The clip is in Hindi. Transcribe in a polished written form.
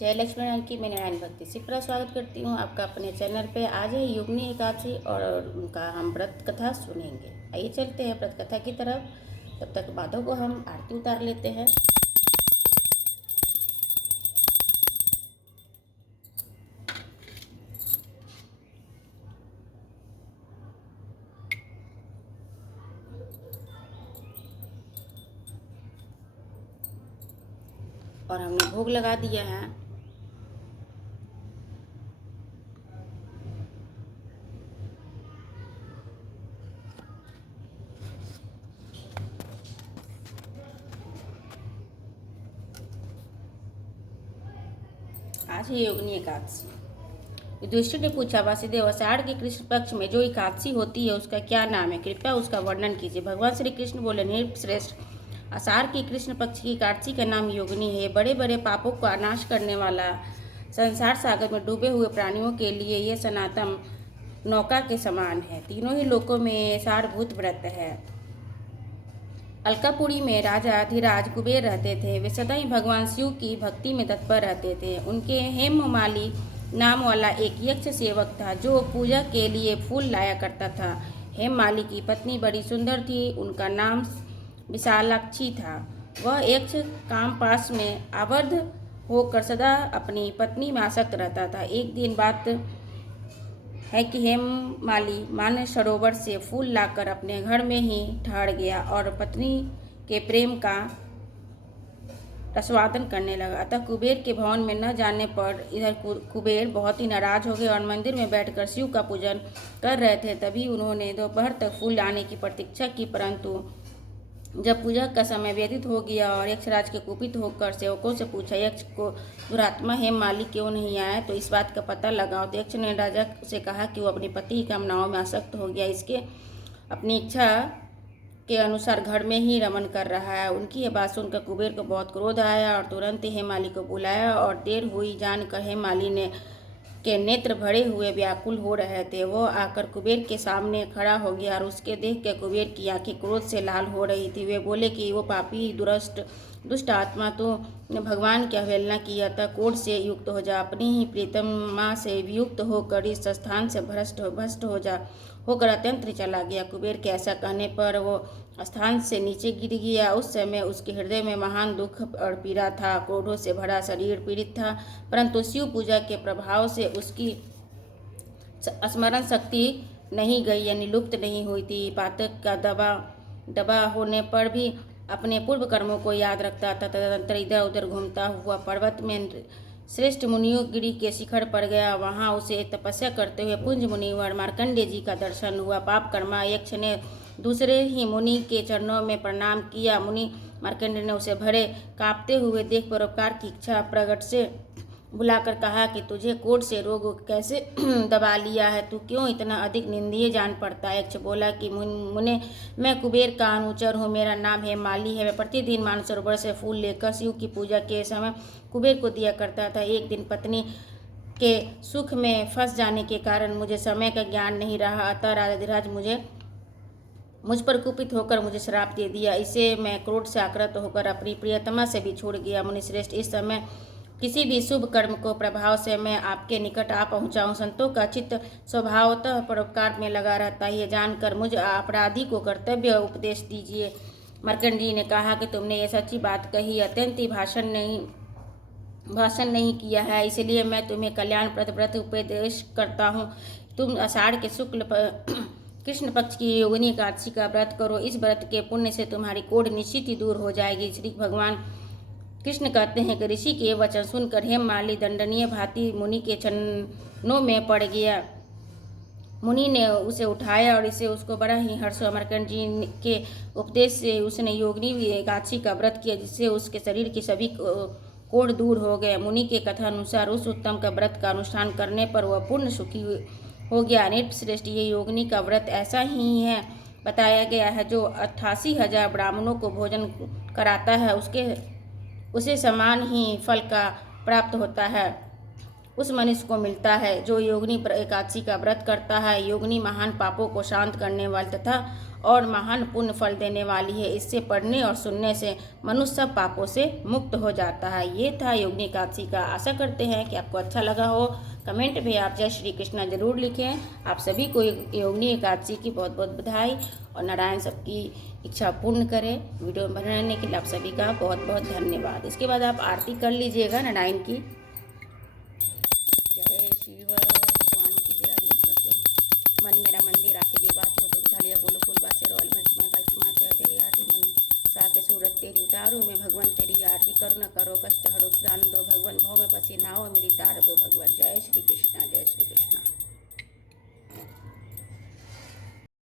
जय लक्ष्मी नारायण की मैं नारायण भक्ति सिखरा स्वागत करती हूँ आपका अपने चैनल पे। आज है योगिनी एकादशी और उनका हम व्रत कथा सुनेंगे। आइए चलते हैं व्रत कथा की तरफ। तब तक माधव को हम आरती उतार लेते हैं। और हमने भोग लगा दिया है। आज है योगिनी एकादशी। युधिष्ठिर ने पूछा, वासुदेव, आषाढ़ के कृष्ण पक्ष में जो एकादशी होती है उसका क्या नाम है? कृपया उसका वर्णन कीजिए। भगवान श्री कृष्ण बोले, नृपश्रेष्ठ, आषाढ़ की कृष्ण पक्ष की एकादशी का नाम योगिनी है। बड़े बड़े पापों का नाश करने वाला, संसार सागर में डूबे हुए प्राणियों के लिए यह सनातन नौका के समान है। तीनों ही लोकों में सारभूत व्रत है। अलकापुरी में राजा धीराज कुबेर रहते थे। वे सदा ही भगवान शिव की भक्ति में तत्पर रहते थे। उनके हेममाली नाम वाला एक यक्ष सेवक था जो पूजा के लिए फूल लाया करता था। हेममाली की पत्नी बड़ी सुंदर थी। उनका नाम विशालाक्षी था। वह यक्ष कामपाश में आबद्ध होकर सदा अपनी पत्नी में आसक्त रहता था। एक दिन बात है कि हेममाली मानसरोवर से फूल लाकर अपने घर में ही ठहर गया और पत्नी के प्रेम का रसवादन करने लगा। अतः कुबेर के भवन में न जाने पर इधर कुबेर बहुत ही नाराज हो गए और मंदिर में बैठकर शिव का पूजन कर रहे थे। तभी उन्होंने दोपहर तक फूल लाने की प्रतीक्षा की, परंतु जब पूजा का समय व्यतीत हो गया और यक्षराज के कुपित होकर सेवकों से पूछा, यक्ष को दुरात्मा हेममाली क्यों नहीं आया, तो इस बात का पता लगाओ। तो यक्ष ने राजा से कहा कि वो अपनी पति की कामनाओं में आसक्त हो गया, इसके अपनी इच्छा के अनुसार घर में ही रमन कर रहा है। उनकी यह बात सुनकर कुबेर को बहुत क्रोध आया और तुरंत ही हेममाली को बुलाया और देर हुई जानकर हेममाली ने के नेत्र भरे हुए व्याकुल हो रहे थे। वो आकर कुबेर के सामने खड़ा हो गया और उसके देख के कुबेर की आंखें क्रोध से लाल हो रही थी। वे बोले कि वो पापी दुष्ट आत्मा, तो भगवान की अवहेलना की, अतः क्रोध से युक्त हो जा, अपनी ही प्रीतमा से वियुक्त होकर इस स्थान से भ्रष्ट हो जा होकर अत्यंत चला गया। कुबेर के ऐसा कहने पर वो स्थान से नीचे गिर गया। उस समय उसके हृदय में महान दुख और पीड़ा था। क्रोधों से भरा शरीर पीड़ित था, परंतु शिव पूजा के प्रभाव से उसकी स्मरण शक्ति नहीं गई, यानी लुप्त नहीं हुई थी। पातक का दबा होने पर भी अपने पूर्व कर्मों को याद रखता था। तदनंतर इधर उधर घूमता हुआ पर्वत में श्रेष्ठ मुनियों गिरी के शिखर पर गया। वहां उसे तपस्या करते हुए पुंज मुनिवर मार्कंडेय जी का दर्शन हुआ। पाप कर्मा यक्ष ने दूसरे ही मुनि के चरणों में प्रणाम किया। मुनि मार्कंडेय ने उसे भरे कांपते हुए देख परोपकार की इच्छा प्रकट से बुलाकर कहा कि तुझे कोढ़ से रोग कैसे दबा लिया है, तू क्यों इतना अधिक निंदनीय जान पड़ता है? यक्ष बोला कि मुने, मैं कुबेर का अनुचर हूँ, मेरा नाम हेममाली है। मैं प्रतिदिन मानसरोवर से फूल लेकर शिव की पूजा के समय कुबेर को दिया करता था। एक दिन पत्नी के सुख में फंस जाने के कारण मुझे समय का ज्ञान नहीं रहा, अतः राजा धीराज मुझ पर कुपित होकर मुझे श्राप दे दिया। इसे मैं क्रोध से आकृत होकर अपनी प्रियतमा से भी छोड़ गया। मुनिश्रेष्ठ, इस समय किसी भी शुभ कर्म को प्रभाव से मैं आपके निकट आ पहुँचा हूँ। संतों का चित्त स्वभावतः परोपकार में लगा रहता है, ये जानकर मुझ अपराधी को कर्तव्य उपदेश दीजिए। मार्कंडेय जी ने कहा कि तुमने ये सच्ची बात कही, अत्यंत ही भाषण नहीं किया है, इसलिए मैं तुम्हें कल्याणप्रद व्रत उपदेश करता हूँ। तुम आषाढ़ के शुक्ल कृष्ण पक्ष की योगिनी एकादशी का व्रत करो। इस व्रत के पुण्य से तुम्हारी कोढ़ निश्चित ही दूर हो जाएगी। श्री भगवान कृष्ण कहते हैं कि ऋषि के वचन सुनकर हेममाली दंडनीय भांति मुनि के चरणों में पड़ गया। मुनि ने उसे उठाया और इसे उसको बड़ा ही हर्ष हुआ। मार्कंडेय जी के उपदेश से उसने योगिनी एकादशी का व्रत किया, जिससे उसके शरीर की सभी कोढ़ दूर हो गए। मुनि के कथा अनुसार उस उत्तम का व्रत का अनुष्ठान करने पर वह पूर्ण सुखी हो गया। नृपश्रेष्ठ, ये योगिनी का व्रत ऐसा ही है बताया गया है जो 88,000 ब्राह्मणों को भोजन कराता है, उसे समान ही फल का प्राप्त होता है, उस मनुष्य को मिलता है जो योगिनी एकादशी का व्रत करता है। योगिनी महान पापों को शांत करने वाली तथा और महान पुण्य फल देने वाली है। इससे पढ़ने और सुनने से मनुष्य सब पापों से मुक्त हो जाता है। ये था योगिनी एकादशी का। आशा करते हैं कि आपको अच्छा लगा हो। कमेंट में आप जय श्री कृष्णा जरूर लिखें। आप सभी को योगिनी एकादशी की बहुत बहुत बधाई और नारायण सबकी इच्छा पूर्ण करें। वीडियो बनाने के लिए आप सभी का बहुत बहुत धन्यवाद। इसके बाद आप आरती कर लीजिएगा नारायण की। जय शिव भगवान की जय। मन मेरा मंदिर आके ये बात हो तो झालिया बोलो फूल बासे रोल में काल की माता तेरी आरती मन साके सूरत तेरी उतारो मैं भगवान तेरी आरती करो न करो कष्ट हरो ज्ञान दो भगवान भाव में पसी नाव मेरी तार दो भगवान। जय श्री कृष्णा जय श्री कृष्णा।